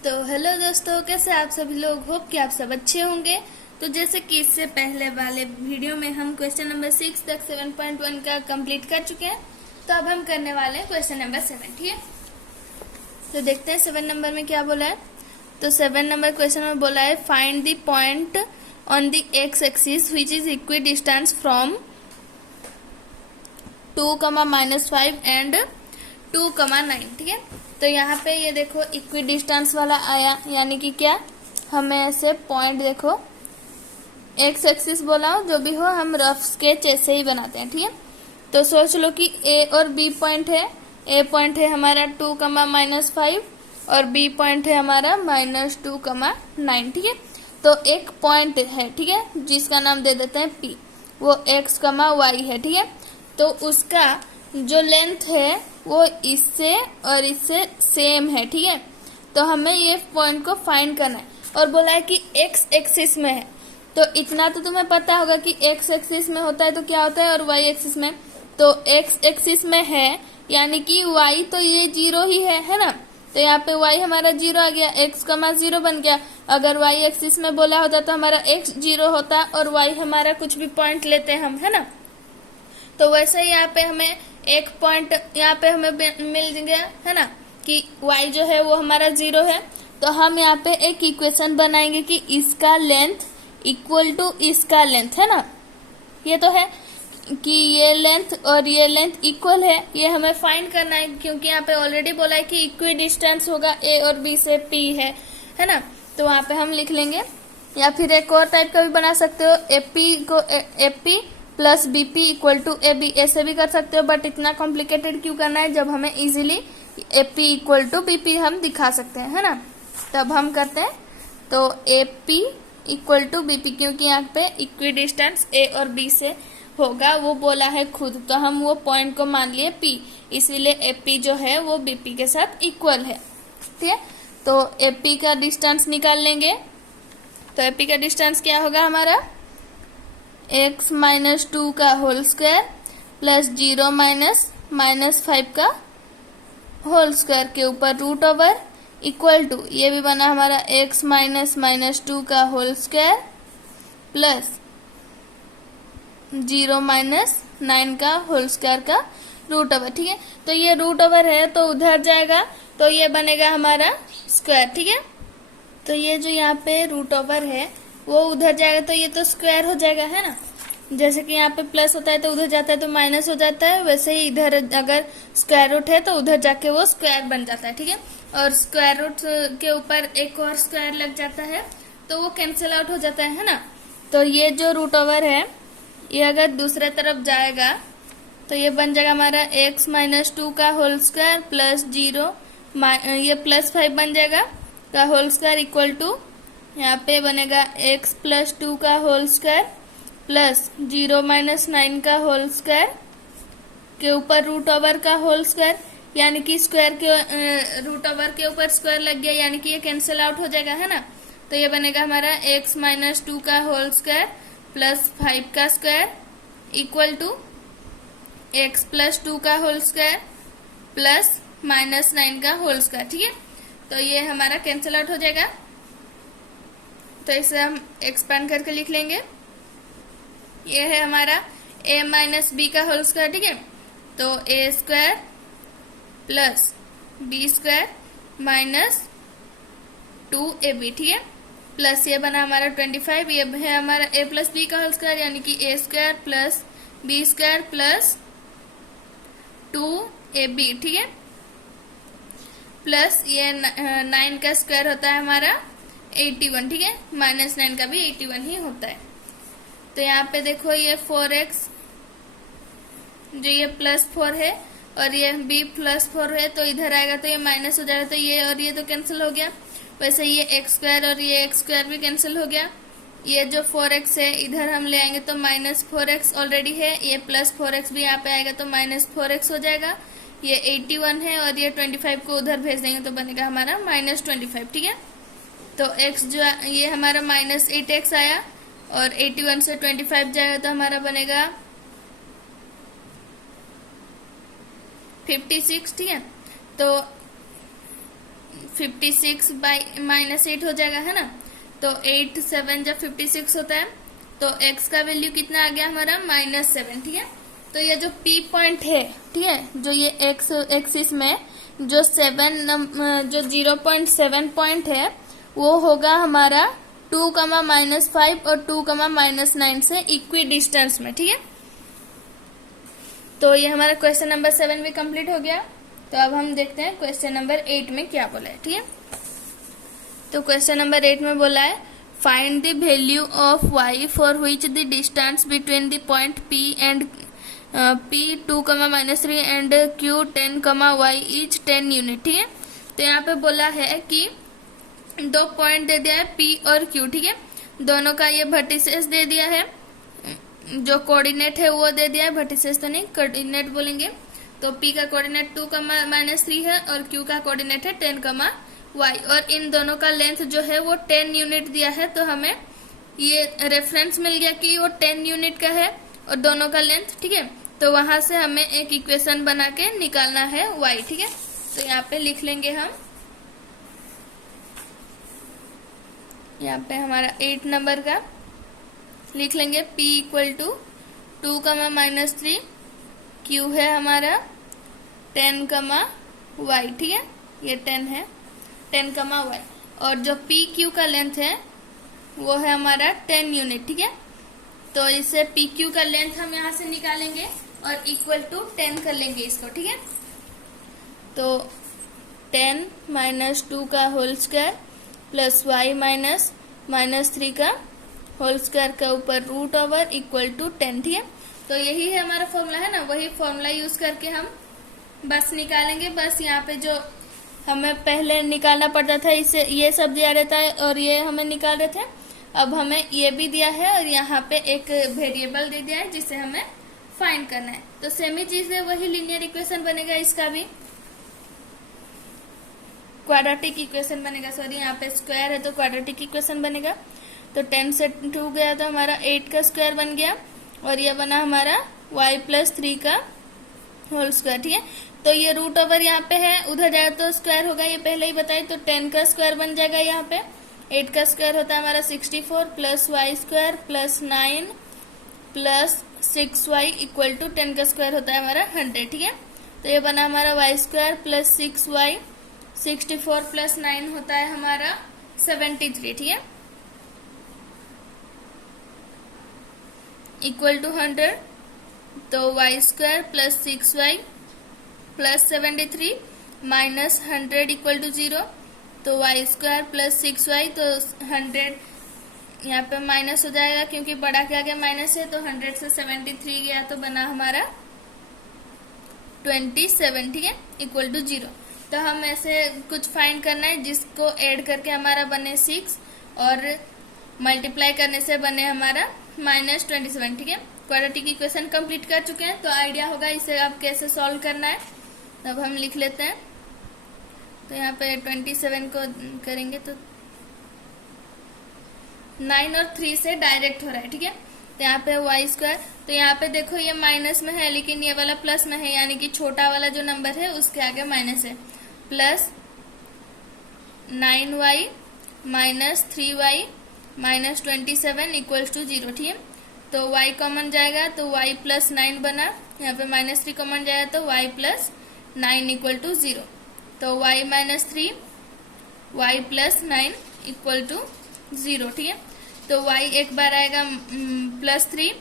तो हेलो दोस्तों, कैसे आप सभी लोग। होप कि आप सब अच्छे होंगे। तो जैसे कि इससे पहले वाले वीडियो में हम क्वेश्चन नंबर 6 तक 7.1 का कंप्लीट कर चुके हैं। तो अब हम करने वाले हैं क्वेश्चन नंबर 7। ठीक है, तो देखते हैं 7 नंबर में क्या बोला है। तो 7 नंबर क्वेश्चन में बोला है find the point on the x axis which is equi distance from 2, -5 and 2, 9। ठीक है, तो यहाँ पे ये देखो इक्वी डिस्टेंस वाला आया, यानी कि क्या हमें ऐसे पॉइंट देखो एक्स एक्सिस बोला हो, जो भी हो हम रफ स्केच ऐसे ही बनाते हैं। ठीक है, तो सोच लो कि ए और बी पॉइंट है। ए पॉइंट है हमारा 2, -5 और बी पॉइंट है हमारा -2, 9। ठीक है, तो एक पॉइंट है, ठीक है, जिसका नाम दे देते हैं पी। वो x, y है। ठीक है, तो उसका जो लेंथ है वो इससे और इससे सेम है। ठीक है, तो हमें ये पॉइंट को फाइंड करना है और बोला है कि x एक्सिस में है। तो इतना तो तुम्हें पता होगा कि x एक्सिस में होता है तो क्या होता है, और y एक्सिस में। तो x एक्सिस में है यानी कि y तो ये 0 ही है ना। तो यहाँ पे y हमारा 0 आ गया, x, 0 बन गया। अगर y एक्सिस में बोला होता तो हमारा x 0 होता और y हमारा कुछ भी पॉइंट लेते हम, है ना। तो वैसे ही यहाँ पे हमें एक पॉइंट यहाँ पे हमें मिल गया, है ना, कि y जो है वो हमारा 0 है। तो हम यहाँ पे एक इक्वेशन बनाएंगे कि इसका लेंथ इक्वल टू इसका लेंथ, है ना। ये तो है कि ये लेंथ और ये लेंथ इक्वल है, ये हमें फाइंड करना है, क्योंकि यहाँ पे ऑलरेडी बोला है कि इक्वी डिस्टेंस होगा ए और बी से p है ना। तो वहाँ पे हम लिख लेंगे, या फिर एक और टाइप का भी बना सकते हो, एपी को AP plus BP equal to A B, ऐसे भी कर सकते हो। बट इतना कॉम्प्लिकेटेड क्यों करना है, जब हमें easily AP equal to BP हम दिखा सकते हैं, है ना। तब हम करते हैं, तो एपी इक्वल टू बीपी, क्योंकि यहाँ पे इक्वी डिस्टेंस ए और बी से होगा, वो बोला है खुद। तो हम वो पॉइंट को मान लिए पी, इसीलिए एपी जो है वो बीपी के साथ इक्वल है। ठीक है, तो एपी का डिस्टेंस निकाल लेंगे। तो एपी का डिस्टेंस क्या होगा हमारा, x-2 का होल स्क्वायर प्लस 0 -5 का होल स्क्वायर के ऊपर रूट ओवर इक्वल टू, ये भी बना हमारा x -2 का होल स्क्वायर प्लस 0 -9 का होल स्क्वायर का रूट ओवर। ठीक है, तो ये रूट ओवर है तो उधर जाएगा, तो ये बनेगा हमारा स्क्वायर। ठीक है, तो ये जो यहाँ पे रूट ओवर है वो उधर जाएगा, तो ये तो स्क्वायर हो जाएगा, है ना। जैसे कि यहाँ पे प्लस होता है तो उधर जाता है तो माइनस हो जाता है, वैसे ही इधर अगर स्क्वायर रूट है तो उधर जाके वो स्क्वायर बन जाता है। ठीक है, और स्क्वायर रूट के ऊपर एक और स्क्वायर लग जाता है तो वो कैंसिल आउट हो जाता है ना। तो ये जो रूट ओवर है ये अगर दूसरे तरफ जाएगा तो ये बन जाएगा हमारा x -2 का होल स्क्वायर प्लस 0, ये +5 बन जाएगा का होल स्क्वायर इक्वल टू, यहाँ पे बनेगा x +2 का होल स्क्वायर प्लस 0 -9 का होल स्क्वायर के ऊपर रूट ओवर का होल स्क्वायर, यानी कि स्क्वायर के रूट ओवर के ऊपर स्क्वायर लग गया, यानी कि ये कैंसिल आउट हो जाएगा, है ना। तो ये बनेगा हमारा x -2 का होल स्क्वायर प्लस 5 का स्क्वायर इक्वल टू x +2 का होल स्क्वायर प्लस -9 का होल स्क्वायर। ठीक है, तो ये हमारा कैंसिल आउट हो जाएगा, तो इसे हम एक्सपेंड करके लिख लेंगे। ये है हमारा a -b का होल स्क्वायर। ठीक है, तो a square plus b square -2ab। ठीक है, प्लस ये बना हमारा 25, ये है हमारा a + b का होल स्क्वायर, यानी कि a square plus b square plus 2ab। ठीक है, प्लस ये 9 का स्क्वायर होता है हमारा 81। ठीक है, -9 का भी 81 ही होता है। तो यहाँ पे देखो ये 4x जो ये +4 है और ये b +4 है, तो इधर आएगा तो ये माइनस हो जाएगा, तो ये और ये तो कैंसिल हो गया। वैसे ये x स्क्वायर और ये x स्क्वायर भी कैंसिल हो गया। ये जो 4x है इधर हम ले आएंगे तो -4x ऑलरेडी है, ये +4x भी यहाँ पे आएगा तो -4x हो जाएगा। ये 81 है और ये 25 को उधर भेज देंगे तो बनेगा हमारा -25। ठीक है, तो x जो ये हमारा -8x आया और 81 से 25 जाएगा तो हमारा बनेगा 56। ठीक है, तो 56 बाई -8 हो जाएगा, है ना। तो 8 7 जब 56 होता है तो x का वैल्यू कितना आ गया हमारा -7, ठीक है। तो ये जो P पॉइंट है, ठीक है, जो ये x एक्सिस में जो 0.7 पॉइंट है वो होगा हमारा 2, -5 और 2, -9 से इक्वी डिस्टेंस में, ठीक है। तो ये हमारा क्वेश्चन नंबर 7 भी कंप्लीट हो गया। तो अब हम देखते हैं क्वेश्चन नंबर 8 में क्या बोला है, ठीक है। तो क्वेश्चन नंबर 8 में बोला है find the value of y for which the distance between the point P and P 2, -3 and Q 10, y is 10 unit, ठीक है। तो यहाँ पे बोला है कि दो पॉइंट दे दिया है P और Q, ठीक है। दोनों का ये वर्टिसेस दे दिया है, जो कोऑर्डिनेट है वो दे दिया है, वर्टिसेस तो नहीं, कोऑर्डिनेट बोलेंगे। तो P का कोऑर्डिनेट 2, -3 है और Q का कोऑर्डिनेट है 10, y, और इन दोनों का लेंथ जो है वो 10 यूनिट दिया है। तो हमें ये रेफरेंस मिल गया कि वो 10 यूनिट का है और दोनों का लेंथ, ठीक है। तो वहां से हमें एक इक्वेशन बना के निकालना है y, ठीक है। तो यहाँ पे लिख लेंगे हम, यहाँ पे हमारा 8 नंबर का लिख लेंगे P = 2, -3, Q है हमारा 10, y, ठीक है, ये 10 है, 10, y, और जो PQ का लेंथ है वो है हमारा 10 यूनिट, ठीक है। तो इसे PQ का लेंथ हम यहाँ से निकालेंगे और = 10 कर लेंगे इसको, ठीक है। तो 10 - 2 का होल स्क्वायर प्लस y -3 का होल स्क्वायर का ऊपर √/= 10, ठीक है। तो यही है हमारा फॉर्मूला, है ना, वही फॉर्मूला यूज करके हम बस निकालेंगे। बस यहाँ पे जो हमें पहले निकालना पड़ता था, इसे ये सब दिया रहता है और ये हमें निकाल रहे थे, अब हमें ये भी दिया है और यहाँ पे एक वेरिएबल दे दिया है जिसे हमें फाइंड करना है। तो सेम ही चीज है, वही लीनियर इक्वेशन बनेगा, इसका भी क्वाड्रेटिक इक्वेशन बनेगा, सॉरी यहाँ पे स्क्वायर है तो क्वाड्रेटिक इक्वेशन बनेगा। तो 10 से 2 गया तो हमारा 8 का स्क्वायर बन गया और यह बना हमारा y + 3 का होल स्क्वायर, ठीक है। तो ये √/ यहाँ पे है, उधर जाए तो स्क्वायर होगा, ये पहले ही बताई। तो 10 का स्क्वायर बन जाएगा यहाँ पे, 8 का स्क्वायर होता है हमारा 64 प्लस y² + 9 + 6y = 10 का स्क्वायर होता है हमारा 100, ठीक है। तो ये बना हमारा y² + 6y, 64 + 9 होता है हमारा 73, ठीक है, = 100। तो y² + 6y + 73 - 100 = 0। तो y² + 6y, तो 100 यहाँ पे माइनस हो जाएगा क्योंकि बड़ा के आगे माइनस है। तो 100 से 73 गया तो बना हमारा 27, ठीक है, = 0। तो हम ऐसे कुछ फाइंड करना है जिसको ऐड करके हमारा बने 6 और मल्टीप्लाई करने से बने हमारा -27, ठीक है। क्वाड्रेटिक इक्वेशन कंप्लीट कर चुके हैं, तो आइडिया होगा इसे अब कैसे सॉल्व करना है। अब हम लिख लेते हैं। तो यहाँ पे 27 को करेंगे तो 9 और 3 से डायरेक्ट हो रहा है, ठीक है। तो यहाँ पे y², तो यहाँ पे देखो ये माइनस में है लेकिन ये वाला प्लस में है, यानी कि छोटा वाला जो नंबर है उसके आगे माइनस है, प्लस 9y - 3y - 27 = 0, ठीक है। तो y कॉमन जाएगा तो y + 9 बना, यहाँ पे -3 कॉमन जाएगा तो y + 9 = 0। तो y - 3 y + 9 = 0, ठीक है। तो y एक बार आएगा +3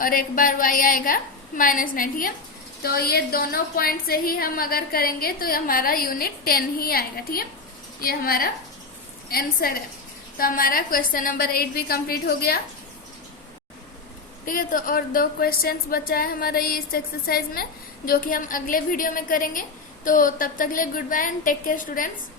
और एक बार y आएगा -9, ठीक है। तो ये दोनों पॉइंट से ही हम अगर करेंगे तो हमारा यूनिट 10 ही आएगा, ठीक है। ये हमारा आंसर है। तो हमारा क्वेश्चन नंबर 8 भी कंप्लीट हो गया, ठीक है। तो और 2 क्वेश्चंस बचा है हमारा ये इस एक्सरसाइज में, जो कि हम अगले वीडियो में करेंगे। तो तब तक के लिए good bye and take care students.